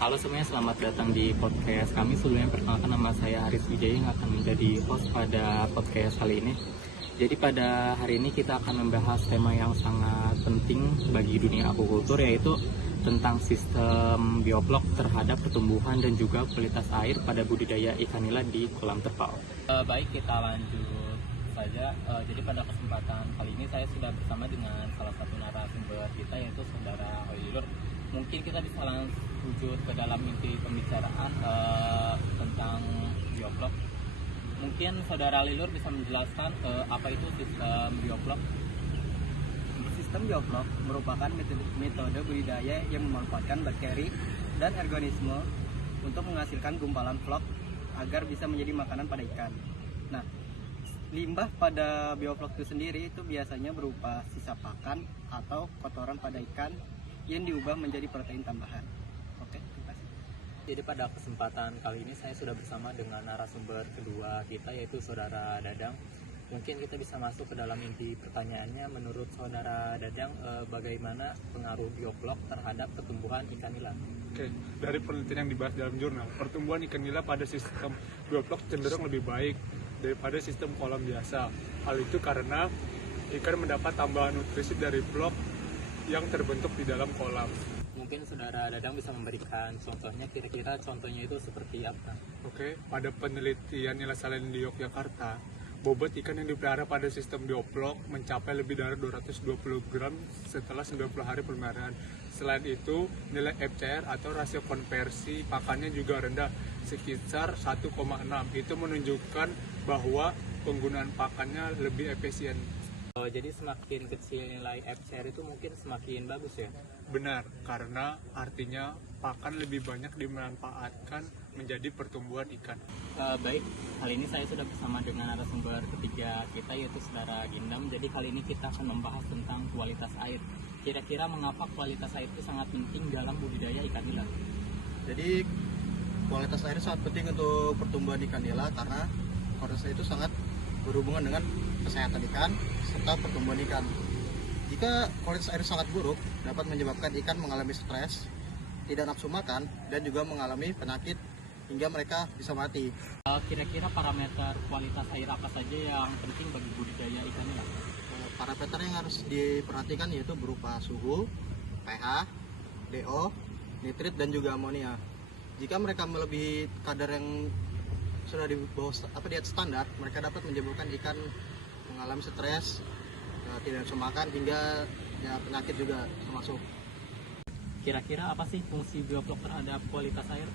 Halo semuanya, selamat datang di podcast kami. Sebelumnya perkenalkan, nama saya Haris Wijaya yang akan menjadi host pada podcast kali ini. Jadi pada hari ini kita akan membahas tema yang sangat penting bagi dunia akukultur, yaitu tentang sistem bioblok terhadap pertumbuhan dan juga kualitas air pada budidaya ikan nila di kolam terpal. Baik, kita lanjut saja. Jadi pada kesempatan kali ini saya sudah bersama dengan salah satu narasumber kita, yaitu saudara Holilur. Mungkin kita bisa lanjut ke dalam inti pembicaraan tentang bioblok. Mungkin saudara Lilur bisa menjelaskan apa itu sistem bioblok. Sistem bioblok merupakan metode budidaya yang memanfaatkan bakteri dan organisme untuk menghasilkan gumpalan vlog agar bisa menjadi makanan pada ikan. Nah, limbah pada bioblok itu sendiri itu biasanya berupa sisa pakan atau kotoran pada ikan yang diubah menjadi protein tambahan. Oke, terima kasih. Jadi pada kesempatan kali ini saya sudah bersama dengan narasumber kedua kita, yaitu saudara Dadang. Mungkin kita bisa masuk ke dalam inti pertanyaannya. Menurut saudara Dadang, bagaimana pengaruh bioblok terhadap pertumbuhan ikan nila? Oke, dari penelitian yang dibahas dalam jurnal, pertumbuhan ikan nila pada sistem bioblok cenderung lebih baik daripada sistem kolam biasa. Hal itu karena ikan mendapat tambahan nutrisi dari blok yang terbentuk di dalam kolam. Mungkin saudara Dadang bisa memberikan contohnya, kira-kira contohnya itu seperti apa? Oke, pada penelitian nila salin di Yogyakarta, bobot ikan yang dipelihara pada sistem bioblok mencapai lebih dari 220 gram setelah 90 hari pemeliharaan. Selain itu, nilai FCR atau rasio konversi pakannya juga rendah, sekitar 1,6. Itu menunjukkan bahwa penggunaan pakannya lebih efisien. Jadi semakin kecil nilai FCR itu mungkin semakin bagus ya? Benar, karena artinya pakan lebih banyak dimanfaatkan menjadi pertumbuhan ikan. Baik, kali ini saya sudah bersama dengan narasumber ketiga kita, yaitu saudara Gindam. Jadi kali ini kita akan membahas tentang kualitas air. Kira-kira mengapa kualitas air itu sangat penting dalam budidaya ikan nila? Jadi kualitas air sangat penting untuk pertumbuhan ikan nila karena kualitas air itu sangat berhubungan dengan kesehatan ikan serta pertumbuhan ikan. Jika kualitas air sangat buruk, dapat menyebabkan ikan mengalami stres, tidak nafsu makan, dan juga mengalami penyakit hingga mereka bisa mati. Kira-kira parameter kualitas air apa saja yang penting bagi budidaya ikan nila? Parameter yang harus diperhatikan yaitu berupa suhu, pH, DO, nitrit, dan juga amonia. Jika mereka melebihi kadar yang sudah di bawah di atas standar, mereka dapat menyebabkan ikan mengalami stres, tidak nafsu makan, hingga penyakit juga termasuk. Kira-kira apa sih fungsi bioblok terhadap kualitas air?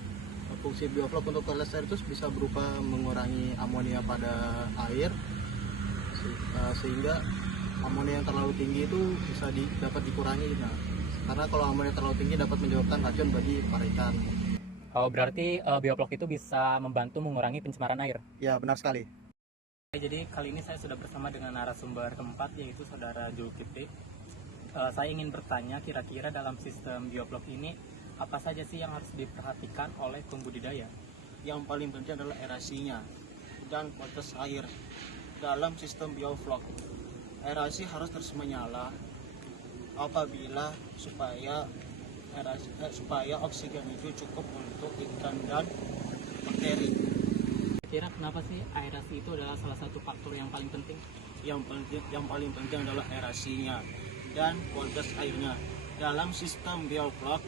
Fungsi bioblok untuk kualitas air itu bisa berupa mengurangi amonia pada air, sehingga amonia yang terlalu tinggi itu bisa dapat dikurangi. Nah, karena kalau amonia terlalu tinggi dapat menyebabkan racun bagi para ikan. Oh, berarti bioblok itu bisa membantu mengurangi pencemaran air? Ya, benar sekali. Jadi kali ini saya sudah bersama dengan narasumber keempat, yaitu saudara Zulkifli. Saya ingin bertanya, kira-kira dalam sistem bioblok ini apa saja sih yang harus diperhatikan oleh pembudidaya? Yang paling penting adalah erasinya dan kualitas air. Dalam sistem bioblok, aerasi harus terus menyala apabila supaya oksigen itu cukup untuk ikan dan bakteri. Kira kenapa sih aerasi itu adalah salah satu faktor yang paling penting? Yang paling penting adalah aerasinya dan kualitas airnya. Dalam sistem bioblok,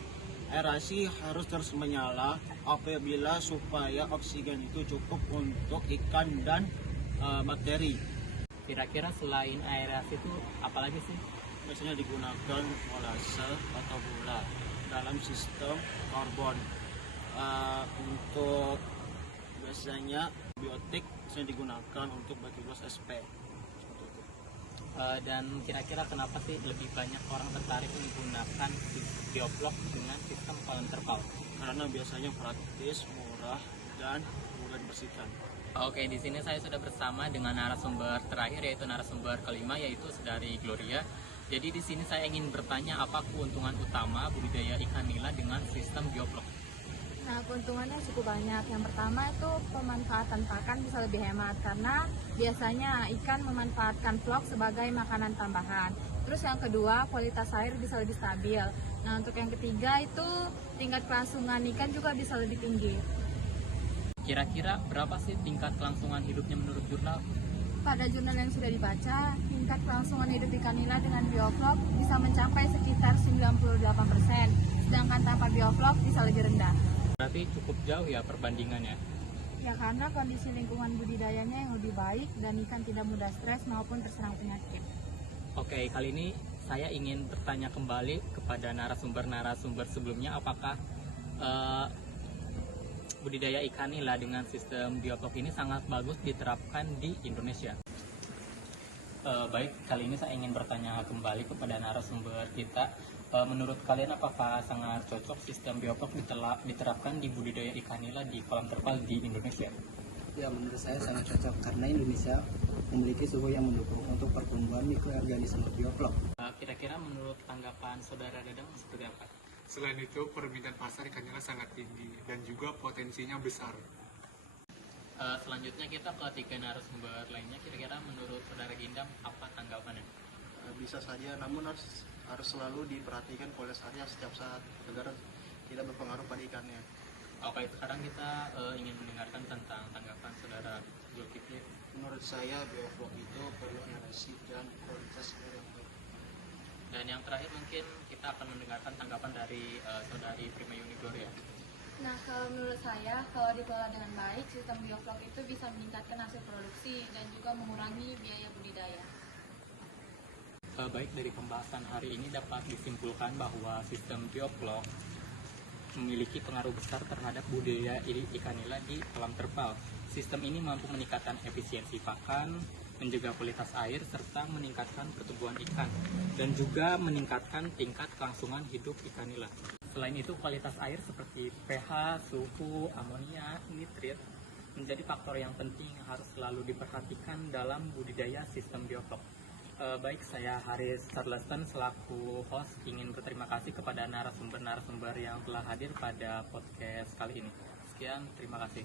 aerasi harus terus menyala apabila supaya oksigen itu cukup untuk ikan dan bakteri. Kira-kira selain aerasi itu apalagi sih? Biasanya digunakan molase atau gula dalam sistem karbon. Untuk biasanya biotik biasanya digunakan untuk bakteri SP. Dan kira-kira kenapa sih lebih banyak orang tertarik menggunakan bioblok dengan sistem kolam terpal? Karena biasanya praktis, murah, dan mudah dibersihkan. Oke, di sini saya sudah bersama dengan narasumber terakhir, yaitu narasumber kelima, yaitu saudari Gloria. Jadi di sini saya ingin bertanya, apa keuntungan utama budidaya ikan nila dengan sistem bioblok? Nah, keuntungannya cukup banyak. Yang pertama itu pemanfaatan pakan bisa lebih hemat karena biasanya ikan memanfaatkan vlog sebagai makanan tambahan. Terus yang kedua, kualitas air bisa lebih stabil Nah, untuk yang ketiga itu tingkat kelangsungan ikan juga bisa lebih tinggi. Kira-kira berapa sih tingkat kelangsungan hidupnya menurut jurnal? Pada jurnal yang sudah dibaca, tingkat kelangsungan hidup ikan nila dengan bioflok bisa mencapai sekitar 98%, sedangkan tanpa bioflok bisa lebih rendah. Berarti cukup jauh ya perbandingannya. Ya karena kondisi lingkungan budidayanya yang lebih baik dan ikan tidak mudah stres maupun terserang penyakit. Oke, kali ini saya ingin bertanya kembali kepada narasumber-narasumber sebelumnya, apakah budidaya ikan nila dengan sistem bioflok ini sangat bagus diterapkan di Indonesia? Baik, kali ini saya ingin bertanya kembali kepada narasumber kita. Menurut kalian apakah sangat cocok sistem bioflok diterapkan di budidaya ikan nila di kolam terpal di Indonesia? Ya, menurut saya sangat cocok karena Indonesia memiliki suhu yang mendukung untuk pertumbuhan mikroorganisme bioflok. Kira-kira menurut tanggapan saudara Dadang seperti apa? Selain itu, permintaan pasar ikan nila sangat tinggi dan juga potensinya besar. Selanjutnya kita ke tiga narasumber lainnya. Kira-kira menurut saudara Gindam apa tanggapannya? Bisa saja, namun harus selalu diperhatikan kualitas airnya setiap saat agar tidak berpengaruh pada ikannya. Oke, sekarang kita ingin mendengarkan tentang tanggapan saudara Zulkifli. Menurut saya bioflok itu perlu analisis dan kualitas air yang baik. Dan yang terakhir mungkin kita akan mendengarkan tanggapan dari saudari Prima Yuni Gloria. Nah, kalau menurut saya, kalau dikelola dengan baik, sistem bioflok itu bisa meningkatkan hasil produksi dan juga mengurangi biaya budidaya. Baik, dari pembahasan hari ini dapat disimpulkan bahwa sistem bioflok memiliki pengaruh besar terhadap budidaya ikan nila di kolam terpal. Sistem ini mampu meningkatkan efisiensi pakan, menjaga kualitas air, serta meningkatkan pertumbuhan ikan, dan juga meningkatkan tingkat kelangsungan hidup ikan nila. Selain itu, kualitas air seperti pH, suhu, amonia, nitrit menjadi faktor yang penting yang harus selalu diperhatikan dalam budidaya sistem bioflok. Baik, saya Haris Charleston selaku host ingin berterima kasih kepada narasumber-narasumber yang telah hadir pada podcast kali ini. Sekian, terima kasih.